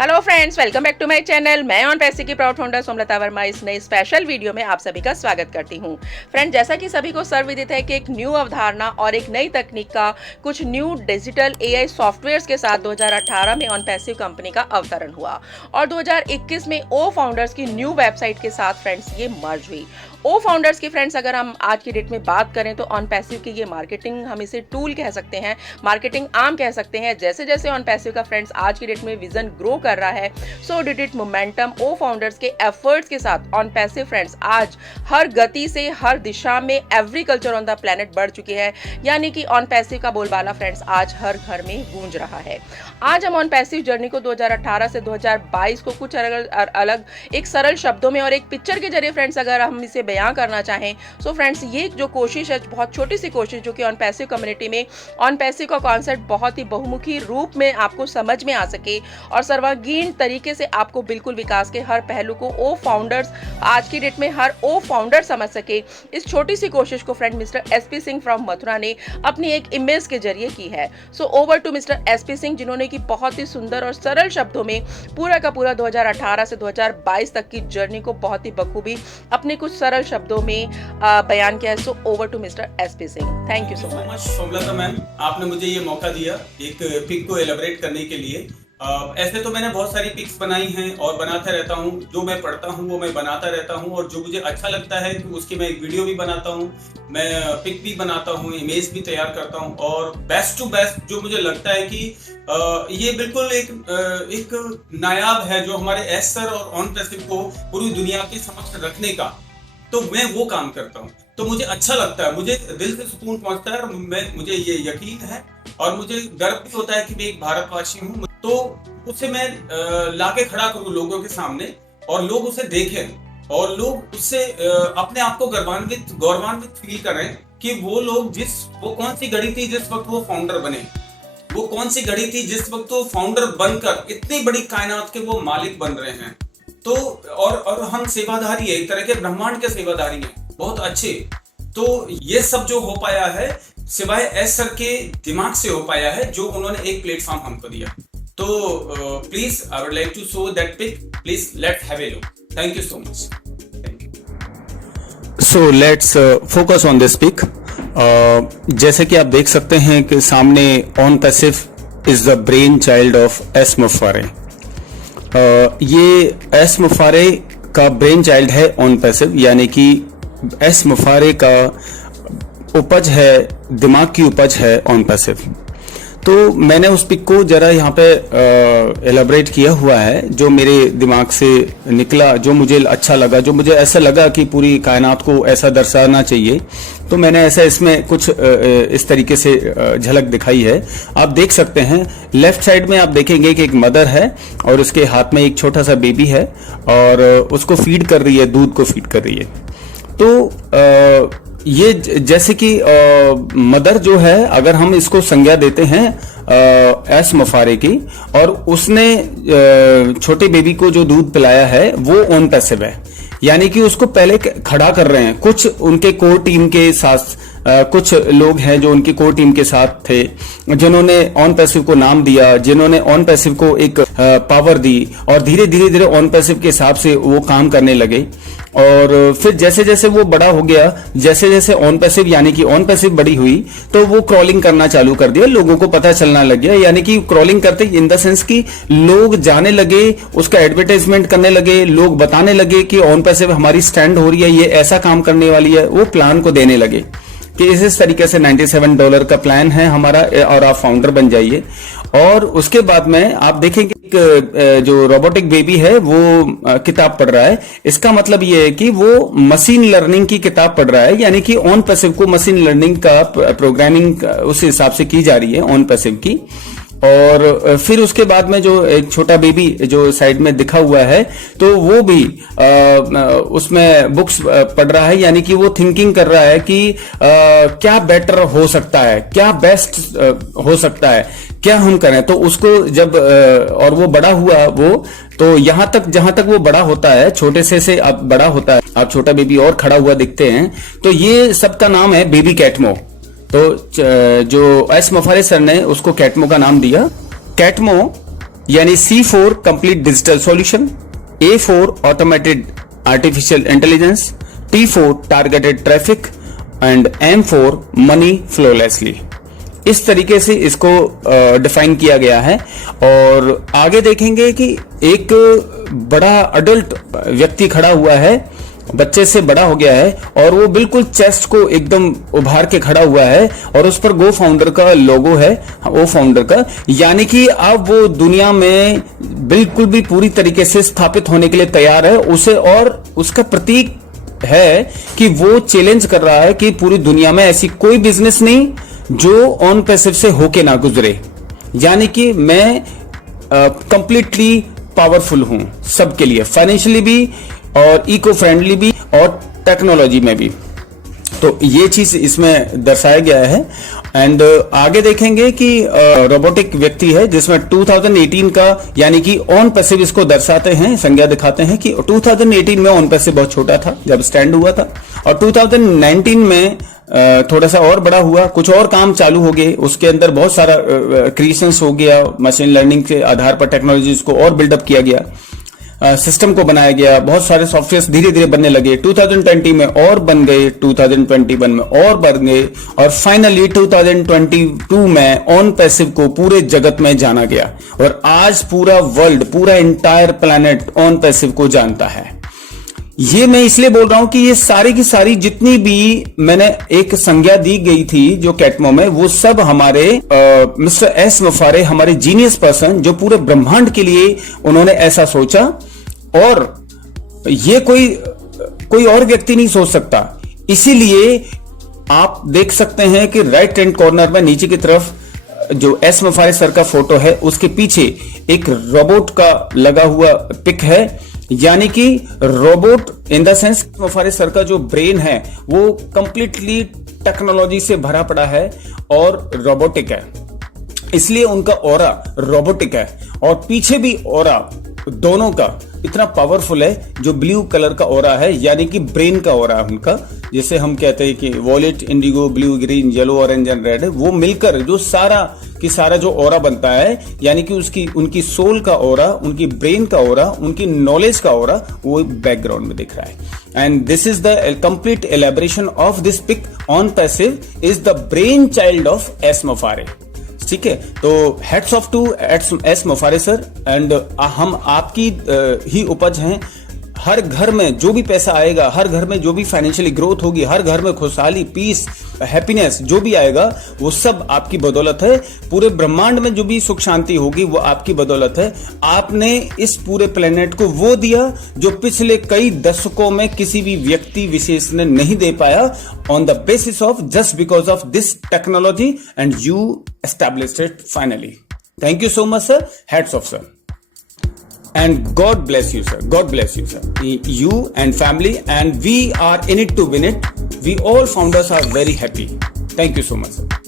Hello friends, welcome back to my channel. मैं ऑन पैसे की प्राउड फाउंडर सोमलता वर्मा इस नई स्पेशल वीडियो में आप सभी का स्वागत करती हूं। फ्रेंड, जैसा कि सभी को सर्वविदित है कि एक न्यू अवधारणा और एक नई तकनीक का कुछ न्यू डिजिटल एआई सॉफ्टवेयर्स के साथ 2018 में ऑन पैसिव कंपनी का अवतरण हुआ और 2021 में ओ फाउंडर्स की न्यू वेबसाइट के साथ फ्रेंड्स ये मर्ज हुई। ओ फाउंडर्स की फ्रेंड्स अगर हम आज की डेट में बात करें तो ऑन पैसिव की ये मार्केटिंग, हम इसे टूल कह सकते हैं, मार्केटिंग आर्म कह सकते हैं। जैसे जैसे ऑन पैसिव का फ्रेंड्स आज की डेट में विजन ग्रो कर रहा है, सो डिड इट मोमेंटम ओ फाउंडर्स के एफर्ट्स के साथ ऑन पैसिव फ्रेंड्स आज हर गति से हर दिशा में एग्रीकल्चर ऑन द प्लेनेट बढ़ चुकी है। यानी कि ऑन पैसिव का बोलबाला फ्रेंड्स आज हर घर में गूंज रहा है। आज हम ऑन पैसिव जर्नी को 2018 से 2022 को कुछ अलग एक सरल शब्दों में और एक पिक्चर के जरिए फ्रेंड्स अगर हम इसे बयां करना चाहें, सो फ्रेंड्स ये जो कोशिश है, बहुत छोटी सी कोशिश, जो कि ऑन पैसिव कम्युनिटी में ऑन पैसिव का कॉन्सेप्ट बहुत ही बहुमुखी रूप में आपको समझ में आ सके और सर्वांगीण तरीके से आपको बिल्कुल विकास के हर पहलू को ओ फाउंडर्स, आज की डेट में हर ओ फाउंडर समझ सके। इस छोटी सी कोशिश को friend mister SP Singh from Mathura ने अपनी एक इमेज के जरिए की है। So over to mister SP Singh, जिन्होंने की बहुत ही सुंदर और सरल शब्दों में पूरा का पूरा 2018 से 2022 तक की जर्नी को बहुत ही बखूबी अपने कुछ सरल शब्दों में बयान किया है। So over to mister SP Singh, thank you so much. Somlata ma'am, आपने मुझे ये मौका दिया एक पिक को एलैबोरेट करने के लिए। ऐसे तो मैंने बहुत सारी पिक्स बनाई हैं और बनाता रहता हूँ। जो मैं पढ़ता हूँ वो मैं बनाता रहता हूँ और जो मुझे अच्छा लगता है तो उसकी मैं एक वीडियो भी बनाता हूँ, मैं पिक भी बनाता हूँ, इमेज भी तैयार करता हूँ। और बेस्ट टू बेस्ट जो मुझे लगता है कि ये बिल्कुल एक नायाब है जो हमारे एस सर और ऑन पैसिव को पूरी दुनिया के समक्ष रखने का, तो मैं वो काम करता हूँ। तो मुझे अच्छा लगता है, मुझे दिल से सुकून पहुंचता है और मुझे ये यकीन है और मुझे गर्व भी होता है कि मैं एक भारतवासी हूँ। तो उसे मैं लाके खड़ा करूँ लोगों के सामने और लोग उसे देखें और लोग उससे अपने आप को गौरवान्वित फील करें कि वो कौन सी घड़ी थी जिस वक्त वो फाउंडर बने, वो कौन सी घड़ी थी जिस वक्त वो फाउंडर बनकर इतनी बड़ी कायनात के वो मालिक बन रहे हैं। तो और हम सेवाधारी है, एक तरह के ब्रह्मांड के सेवाधारी हैं, बहुत अच्छे। तो ये सब जो हो पाया है सिवाय एस सर के दिमाग से हो पाया है, जो उन्होंने एक प्लेटफॉर्म हमको दिया। तो please I would like to show that pic, please let's have a look. Thank you so much. So let's focus on this pic. जैसे कि आप देख सकते हैं कि सामने on passive is the brain child of S Mufare. ये S Mufare का ब्रेन चाइल्ड है ऑन पैसिव, यानी कि एस मुफारे का उपज है, दिमाग की उपज है ऑन पैसिव। तो मैंने उस पिक को जरा यहाँ पे एलाबरेट किया हुआ है, जो मेरे दिमाग से निकला, जो मुझे अच्छा लगा, जो मुझे ऐसा लगा कि पूरी कायनात को ऐसा दर्शाना चाहिए। तो मैंने ऐसा इसमें कुछ इस तरीके से झलक दिखाई है। आप देख सकते हैं लेफ्ट साइड में आप देखेंगे कि एक मदर है और उसके हाथ में एक छोटा सा बेबी है और उसको फीड कर रही है, दूध को फीड कर रही है। तो ये जैसे कि मदर जो है, अगर हम इसको संज्ञा देते हैं एस मुफारे की, और उसने छोटे बेबी को जो दूध पिलाया है वो ऑन पैसिव है, यानी कि उसको पहले खड़ा कर रहे हैं। कुछ उनके कोर टीम के साथ कुछ लोग हैं जो उनकी कोर टीम के साथ थे, जिन्होंने ऑन पैसिव को नाम दिया, जिन्होंने ऑन पैसिव को एक पावर दी और धीरे धीरे ऑन पैसिव के हिसाब से वो काम करने लगे। और फिर जैसे जैसे वो बड़ा हो गया, जैसे जैसे ऑन पैसिव यानी कि ऑन पैसिव बड़ी हुई, तो वो क्रॉलिंग करना चालू कर दिया, लोगों को पता चलना लग गया। यानी कि क्रॉलिंग करते इन द सेंस कि लोग जाने लगे, उसका एडवर्टाइजमेंट करने लगे, लोग बताने लगे कि ऑन पैसिव हमारी स्टैंड हो रही है, ये ऐसा काम करने वाली है। वो प्लान को देने लगे कि इस तरीके से $97 का प्लान है हमारा और आप फाउंडर बन जाइए। और उसके बाद में आप देखेंगे जो रोबोटिक बेबी है वो किताब पढ़ रहा है। इसका मतलब ये है कि वो मशीन लर्निंग की किताब पढ़ रहा है, यानी कि ऑन पैसिव को मशीन लर्निंग का प्रोग्रामिंग उस हिसाब से की जा रही है ऑन पैसिव की। और फिर उसके बाद में जो एक छोटा बेबी जो साइड में दिखा हुआ है, तो वो भी उसमें बुक्स पढ़ रहा है, यानी कि वो थिंकिंग कर रहा है कि क्या बेटर हो सकता है, क्या बेस्ट हो सकता है, क्या हम करें। तो उसको जब और वो बड़ा हुआ वो, तो यहां तक जहां तक वो बड़ा होता है, छोटे से अब बड़ा होता है, आप छोटा बेबी और खड़ा हुआ दिखते हैं। तो ये सबका नाम है बेबी कैटमो। तो जो एस मुफारे सर ने उसको कैटमो का नाम दिया। कैटमो यानी C4 complete digital solution, A4 automated artificial intelligence, T4 targeted traffic and M4 money flawlessly. इस तरीके से इसको डिफाइन किया गया है। और आगे देखेंगे कि एक बड़ा अडल्ट व्यक्ति खड़ा हुआ है, बच्चे से बड़ा हो गया है, और वो बिल्कुल चेस्ट को एकदम उभार के खड़ा हुआ है, और उस पर गो फाउंडर का लोगो है, वो फाउंडर का, यानी कि अब वो दुनिया में बिल्कुल भी पूरी तरीके से स्थापित होने के लिए तैयार है उसे। और उसका प्रतीक है कि वो चैलेंज कर रहा है कि पूरी दुनिया में ऐसी कोई बिजनेस नहीं जो ऑन पैसिव से होके ना गुजरे, यानी कि मैं कंप्लीटली पावरफुल हूं सबके लिए, फाइनेंशियली भी और इको फ्रेंडली भी और टेक्नोलॉजी में भी। तो ये चीज इसमें दर्शाया गया है। एंड आगे देखेंगे कि रोबोटिक व्यक्ति है जिसमें 2018 का, यानी कि ऑन पैसिव इसको दर्शाते हैं, संज्ञा दिखाते हैं कि 2018 में ऑन पैसिव बहुत छोटा था जब स्टैंड हुआ था, और 2019 में थोड़ा सा और बड़ा हुआ, कुछ और काम चालू हो गए, उसके अंदर बहुत सारा क्रिएशंस हो गया, मशीन लर्निंग के आधार पर टेक्नोलॉजीज को और बिल्डअप किया गया, सिस्टम को बनाया गया, बहुत सारे सॉफ्टवेयर धीरे धीरे बनने लगे, 2020 में और बन गए, 2021 में और बन गए, और फाइनली 2022 में ऑन पैसिव को पूरे जगत में जाना गया, और आज पूरा वर्ल्ड, पूरा इंटायर प्लैनेट ऑन पैसिव को जानता है। ये मैं इसलिए बोल रहा हूं कि ये सारी की सारी जितनी भी मैंने एक संज्ञा दी गई थी जो कैटमो में, वो सब हमारे मिस्टर एस मफारे, हमारे जीनियस पर्सन, जो पूरे ब्रह्मांड के लिए उन्होंने ऐसा सोचा, और ये कोई और व्यक्ति नहीं सोच सकता। इसीलिए आप देख सकते हैं कि राइट हैंड कॉर्नर में नीचे की तरफ जो एस मफारे सर का फोटो है, उसके पीछे एक रोबोट का लगा हुआ पिक है, यानी कि robot in the sense Mufare sir का जो ब्रेन है वो कंप्लीटली टेक्नोलॉजी से भरा पड़ा है और रोबोटिक है, इसलिए उनका ऑरा रोबोटिक है, और पीछे भी ऑरा दोनों का इतना पावरफुल है, जो ब्लू कलर का ऑरा है, यानी कि ब्रेन का ऑरा है उनका, जिसे हम कहते हैं कि wallet, Indigo, blue, green, yellow, orange and red, वो मिलकर जो सारा कि सारा जो ऑरा बनता है, यानी कि उनकी सोल का ऑरा, उनकी ब्रेन का ऑरा, उनकी नॉलेज का ऑरा, वो बैकग्राउंड में दिख रहा है। And this is the complete elaboration of this pic on passive is the brain child of S Mufare. ठीक है, तो heads off to S Mufare sir, and हम आपकी ही उपज हैं। हर घर में जो भी पैसा आएगा, हर घर में जो भी फाइनेंशियली ग्रोथ होगी, हर घर में खुशहाली, पीस, हैप्पीनेस जो भी आएगा, वो सब आपकी बदौलत है। पूरे ब्रह्मांड में जो भी सुख शांति होगी वो आपकी बदौलत है। आपने इस पूरे प्लेनेट को वो दिया जो पिछले कई दशकों में किसी भी व्यक्ति विशेष ने नहीं दे पाया, on the basis of just because of this technology, and you established it finally. Thank you so much sir, hats off sir, and God bless you sir, God bless you sir, you and family, and we are in it to win it. We all founders are very happy. Thank you so much sir.